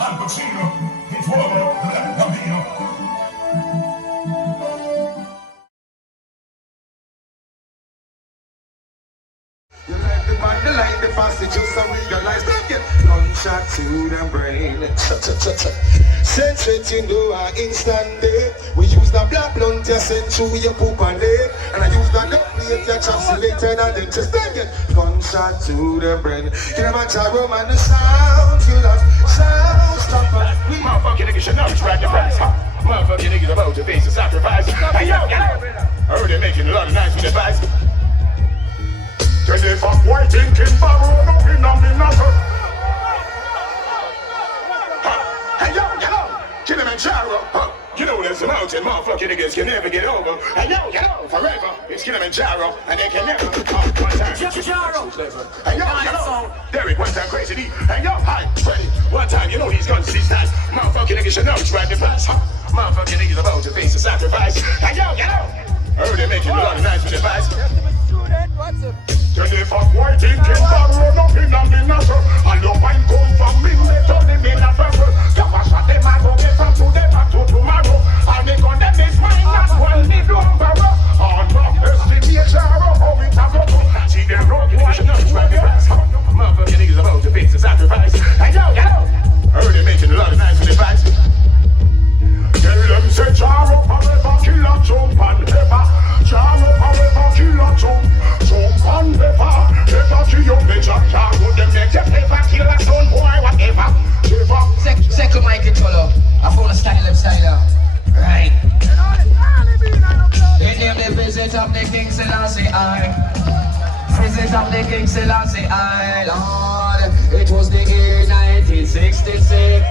Al Pacino, il fuoco del bambino. You like the band, you like the passage, just so realize they get gunshot to the brain. Sense you know I instant day. We use the black blunt to send through your poop and leg. And I use the duck plate to chop later and then just they get gunshot to the brain. Kilimanjaro man, the sound you love, sound stopper. Motherfucking niggas should know it's right the price. Motherfucking niggas about to face a sacrifice. Hey yo, heard they making a lot of nice with the vibes. Then they fuck white in Kilimanjaro, no in a minute. Hey yo, Kilimanjaro, you know there's a mountain motherfucking niggas can never get over. Hey yo, forever, it's Kilimanjaro, and they can never, one time, JARO. Hey yo, Derek, one time crazy D. Hey yo, hi, Freddy, one time, you know these guns, these guys, motherfucking niggas should know it's right the price. Motherfucking niggas about to face a sacrifice. Hey yo, heard they making a lot of nice with the vibes. Then they fuck white in Kilimanjaro, no in a minute. And your mind come from me, they turn them in a pepper. Cover shot them, I go get from today back to tomorrow. I'll make on them this mine, not one me don't borrow. Oh no, estimate JARO, how it a go. See them road, you should know it's right the price. Motherfucking niggas about to face a sacrifice. Hey yo, heard they making a lot of nice with the vibes. Tell them say JARO forever, killer jump and pepper. JARO forever, killer jump and pepper. Pepper to your major car, would them make you pepper, killer son, boy, whatever. Second mic controller, I found a styler. Right. They name the visit of the King Selassie I. Visit of the King Selassie I, Lord. It was the year 1966.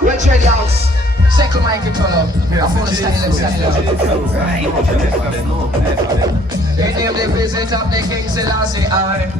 We're Trade House. Second mic controller, I found a styler. Right. They name the visit of the King Selassie I.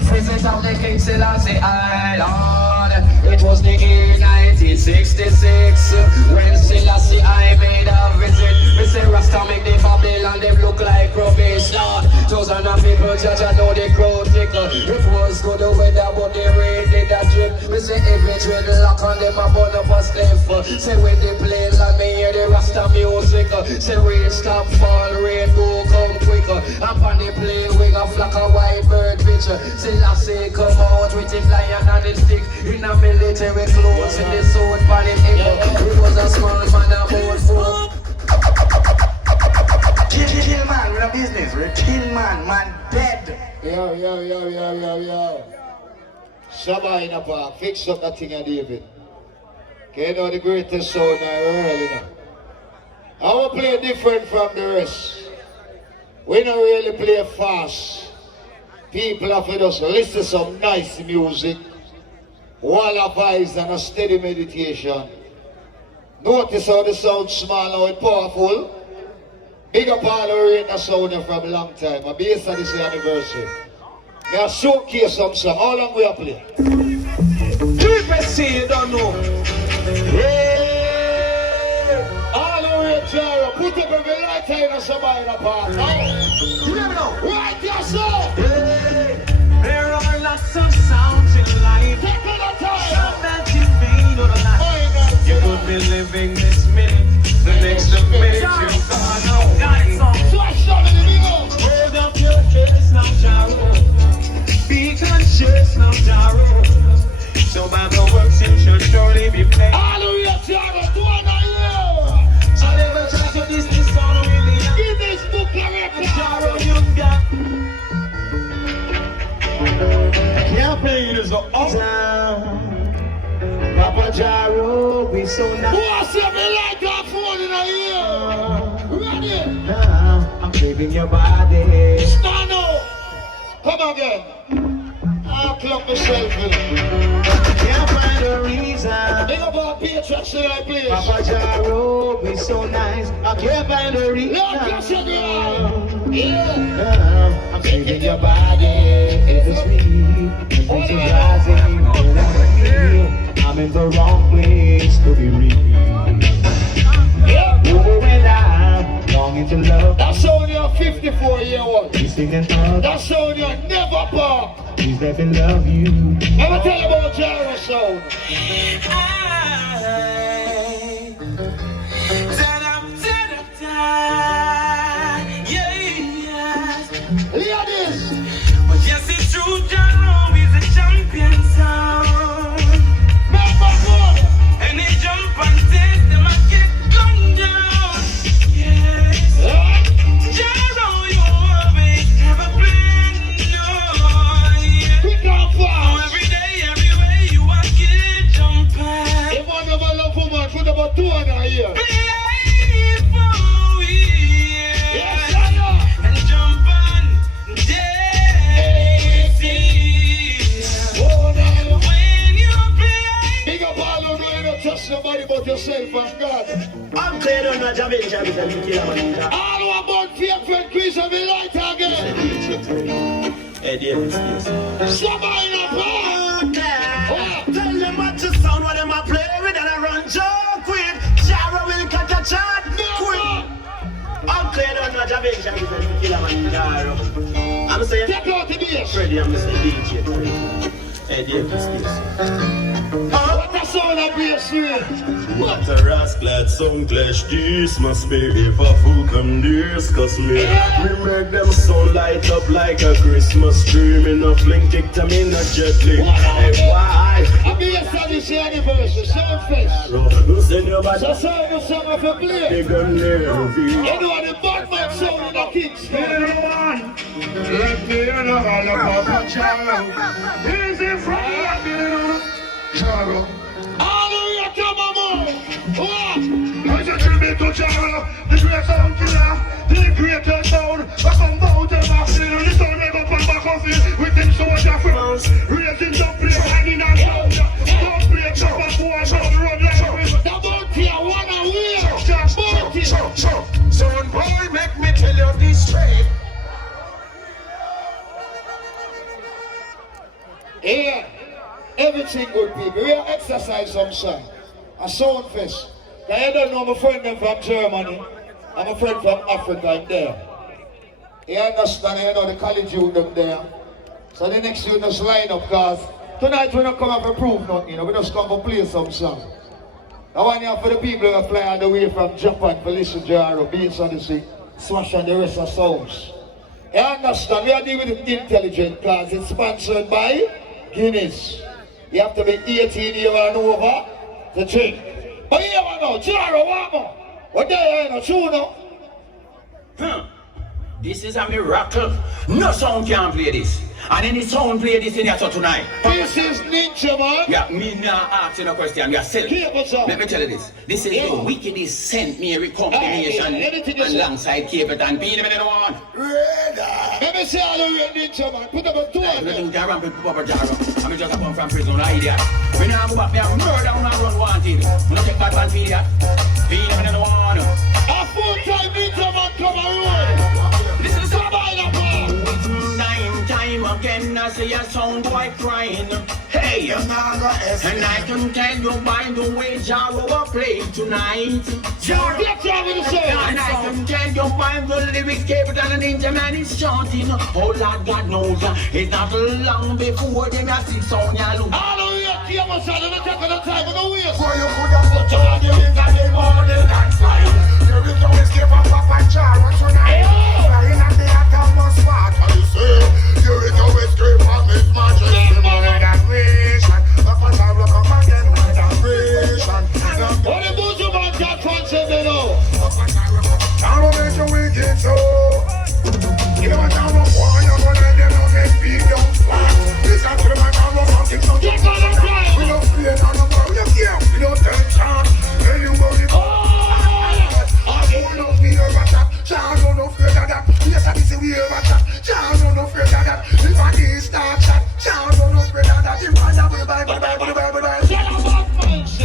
Visit of the King Selassie I, Lord. It was the year 1966 when Selassie I made a visit. We say Rasta make the Babylon, them look like rubbish, Lord. Thousands of people judge and know the crowd tickle. It was good the weather, but the rain did a drip. We say every dreadlock on them a burn up a cliff. Say when they play and me hear the Rasta music. Say rain stop fall, rain go come quicker. Up on the play wing a flock of white bird picture. Selassie come out with his lion and his stick. In a military clothes, in the sword for him echo. He was a small man about four. Kill man, we're a business, we're a kill man dead. Yo. Shabba in the park, fix up that thing, David. Okay, you know the greatest sound in the world, you know. I will play different from the rest. We don't really play fast. People have to just listen to some nice music, wall of eyes and a steady meditation. Notice how the sound small, how it's powerful. Big up all the rain that sound from a long time. I'm based on this anniversary. We are showcase some song. How long we are playing? Keep it, see you don't know. Yeah. All the way, JARO. Put up every light in somebody in the park. You never know. Right, yes, sir. There are lots of sounds in life. Take on the time. Some that you may not like. You could be living this minute, the next minute you're gone. Flash on in the video. Hold up your heads now, JARO. Be conscious now, JARO. So by the works you should surely be paid. All the way, JARO. Do I not hear? I never try to diss this song really. Give this book a record. JARO, you got. Can't play it as an uptown. Papa JARO, we so nice. Who has said me like that phone in a ear? Ready? Now, I'm craving your body. Stand up. Come again. I'll clock myself in. Can't find a reason. Think about Patriots in my place. Papa JARO, we so nice. I can't find a reason. Yeah. I'm craving your body. It's sweet. The beat is rising. I'm in the wrong place to be real. Yeah. Over and I'm longing to love. That's only a 54-year-old. We sing and talk. That's only a never park. Please let me love you. Never tell about JARO Hear this. But yes, it's true, JARO is a champion sound. Remember good. And they jump and take them and get gunned down. Yes. JARO, you always have a plan. No, yeah. Quick and So fast. every day, everywhere you are, get jumping. If one of a love woman, put about 200 here. Believe for we, Yes, sir. and jump on daisy. Oh, no. When you play. Big up all who know you don't trust nobody but yourself and God. I'm clear on the Jamaican and Kilimanjaro. All who about fear friend Chris and me light again. Hey, David, please. Somebody in a bar. Tell them what to sound, what them a play with, and I run joke with. JARO will catch a chat. Quick. I'm clear on the Jamaican and Kilimanjaro. I'm saying, Take out the bass. Freddie, I'm Mr. DJ Freddie. Hey, David, please. What the sound of bass with? What a rascal sound clash, this must be if a fool come this cause me make them sound light up like a Christmas tree. Me no fling kick to me no gently. Hey, why? A bass on this anniversary, sound fest. You send your body So sound the song of a play. big and nervy. You know the Batman sound in the Kingston. Let me know all about JARO. Easy from JARO. All the way to my mom. I just tribute to JARO, the great sound killer, the greatest sound. I come down to my field, the sound never come back off it. We think so much of friends, raising the place, hanging out down. Don't play chop and go and run like a river. The bounty I wanna win. Son boy, make me tell you this straight. Yeah, everything good people. We exercise some song. A sound fest. Now you don't know my friend them from Germany. I'm a friend from Africa in there. You understand, you know the college youth them there. So the next you just line up cause tonight we don't come up to prove nothing, you know, we just come to play some song. I want you for the people who fly all the way from Japan to listen to JARO, Beats Odyssey, Smash and the rest of sounds. You understand, we are dealing with it intelligent cause it's sponsored by Guinness. You have to be 18 years and over to drink. But here we know, JARO, what more? What there you know, true no? This is a miracle. No sound can play this. And any sound play this in here so tonight. This is Ninja, man. Yeah, me not asking no question. You are selling. Here, what's up? Let me tell you this. This is Yeah. the wickedest St. Mary combination anything you say. alongside Cape and Bean and one. Let me see all the way, Ninja, man. Put up a two I'm of going them. to jam and put up a JARO. I'm just come from prison, idiot. When I move up, me a murder when I run wanted. When I take bad man for you. Bean and one. A full-time Ninja, man, come around. Listen to Somebody in the bar. time again, I see a sound boy crying. Hey, and I can tell you by the way JARO will play tonight. JARO, get down with the sound. And I can tell you by the lyrics Gabriel and an Ninja man is chanting. Oh Lord God knows, it's not long before them have seen sound ya look. All the way up here, my son, and take the time of the waist. Boy, you could have put on the link and the morning and flying. Here we go, escape from Papa JARO tonight. Flying at the uttermost part, I say. Here we go, escape from His Majesty, more adoration. Papa JARO come again with adoration. What the bosom man got concept, you know? Papa JARO come, JARO make you wicked so. Kilimanjaro, boy, you're gonna let them know get beat down flat. This is Kilimanjaro, something so Get on the ground. we don't play none of them, we don't care, we don't take chance. Tell you what it don't fear of that. JARO no fear of that. Yes, I say we hear of that. JARO no fear of that. If I did start that, JARO no fear of that. If I never bye.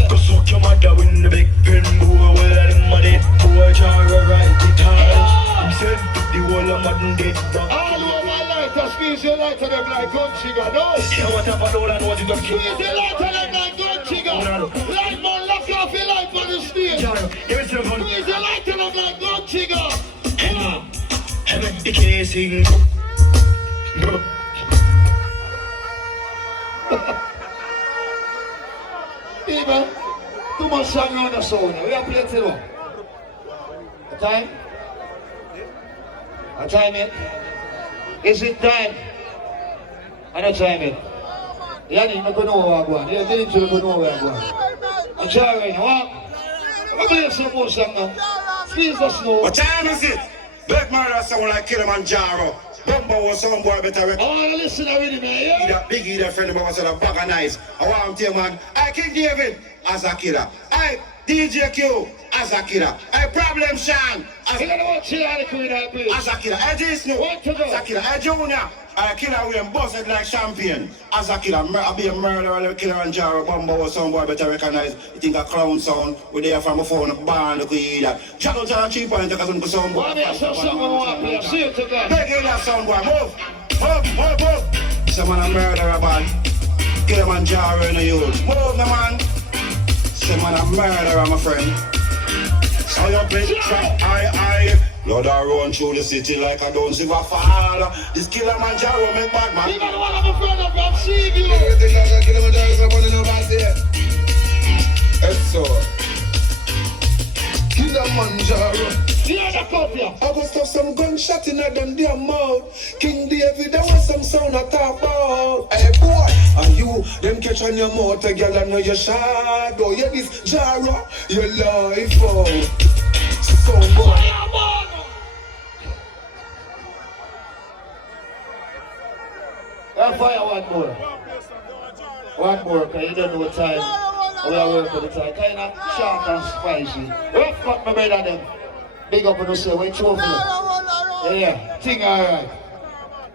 Go suck your mother in the big pen, boy, well, in my dead boy, JARO right the time. He said, the whole of modern dead, All over my life, I squeeze your light on them like gun trigger, no? you know what I know that was it just Squeeze your light on them like gun trigger. Light man, lock off your light on the stage. JARO, give me 7. Squeeze your light on them like gun trigger. the casing. People, too much song around the sound. We are playing till one. A time? A time it? Is it time? And a time it? You need to know where I'm going. You need to know where I'm going. I'm trying, what? I'm playing some more song now. Squeeze the snow. What time is it? Black murder sound like Kilimanjaro. Bumbo was some boy better record. I want to listen already, man, yeah? That biggie, that friend of mine said a bag of nice. I want to tell man, I King David as a killer. I DJ Q as a killer. I Problem Sean as a killer. As a killer. I J Snoop as a killer. I Junior. I killer William busted like champion. As a killer, I be a murderer, Kilimanjaro. Bumbo was some boy better recognize. You think a clown sound? We there from a phone, a band, look at that. Channel to a cheap point, because I'm some boy. What about some song I want to play? See you today. Make it that sound boy, move. Some man a murderer, man. Kilimanjaro in the youth. Move, the man. Some man a murderer, my friend. So you bitch, I. Lord, I run through the city like I don't see a fall. This Kilimanjaro make bad man. Even one of my friends of them, see you. Everything like a Kilimanjaro is up on the numbers here. Yes, so. Kilimanjaro. Hear the cup here. I was have some gunshot in them damn mouth. King David, there was some sound I talk about. Hey boy, and you, them catch on your mouth, a girl, I know your shadow. Yeah, this JARO, your life out. So boy. I'll fire one more. One more, because you don't know what time. We are working the time. Kind of sharp and spicy. Rough cut my brother them. Big up on the say, wait, trophy. Yeah, thing alright.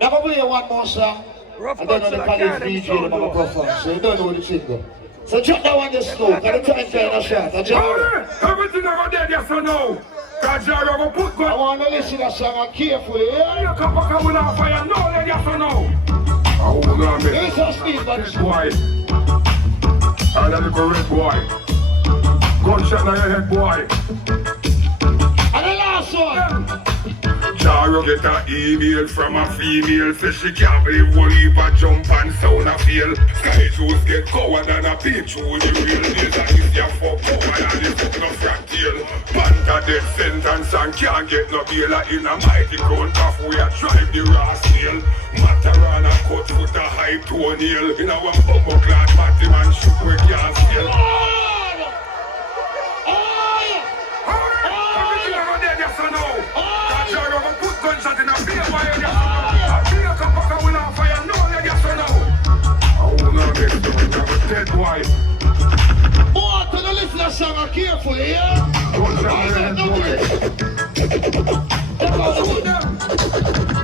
Now I'm going to play one more song. And then on the college DJ, I'm going to perform. So you don't know the thing though. So drop that one this slow, because the time kind of short. Everything over there, yes or no? JARO will put I want to listen to that song carefully, yeah? you come back with our fire, no, yes or no? Oh, no, There is a speed, but red boy. And a little red boy. Gunshot in your head, boy. and the last one. JARO get an email from a female. Say she can't believe one heap a jump and sound a feel. Sky shoes get coward and a peep through the real days. And if you fuck over and you fuck no frack tail. Panther dead sentence and can't get no bail. In a mighty ground off we a drive the raw snail. Mataran a cut foot a hype toenail. In our bumbo clad matty man shoot we can't steal. Everything over there, yes or no? JARO will put gunshot in a beer wire, yes or no? A beer cup of will on fire, no, yes or no? Oh, no, make it up, dead boy. Boy, to the listener song carefully, yeah?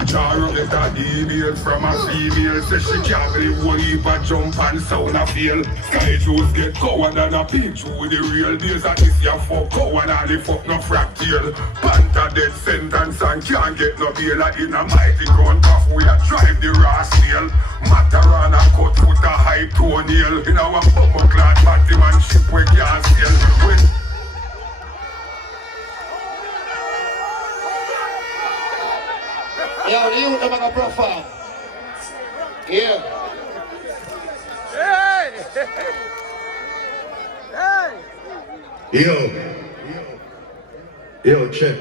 JARO get a email from a female. Say she can't believe one heap a jump and sound a feel. Sky shoes get coward and a peep through the real days. And if you fuck coward and the fuck no frack tail. Panther dead sentence and can't get no bail. In a mighty ground off we a drive the raw snail. Mataran a cut foot a hype toenail. In our bumbo clad matty man ship we can't steal. Yo, the youth are going to perform. Yeah. Yo, check.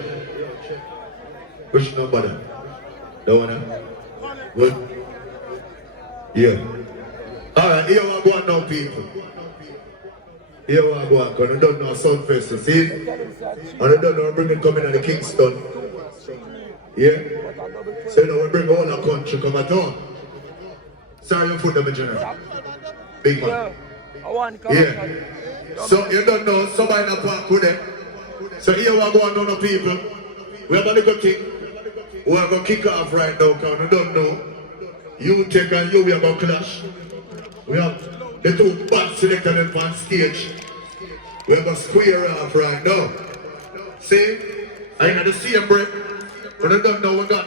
Which number then? The one then? Good? Yeah. Alright, here we go on now, people. Here we go on, because I don't know Sound Festival, see? And I don't know bringing coming on the Kingston. Yeah? So you know we bring all the country come at home. Sorry you put them in general. Big man. Yeah. So you don't know somebody in the park with them. So here we go on now, people. We have a little thing. We are going to kick off right now because we don't know. You take and you we are going to clash. We have the two bad selectors on stage. We are going to square off right now. See? I in the same break. But I don't know we got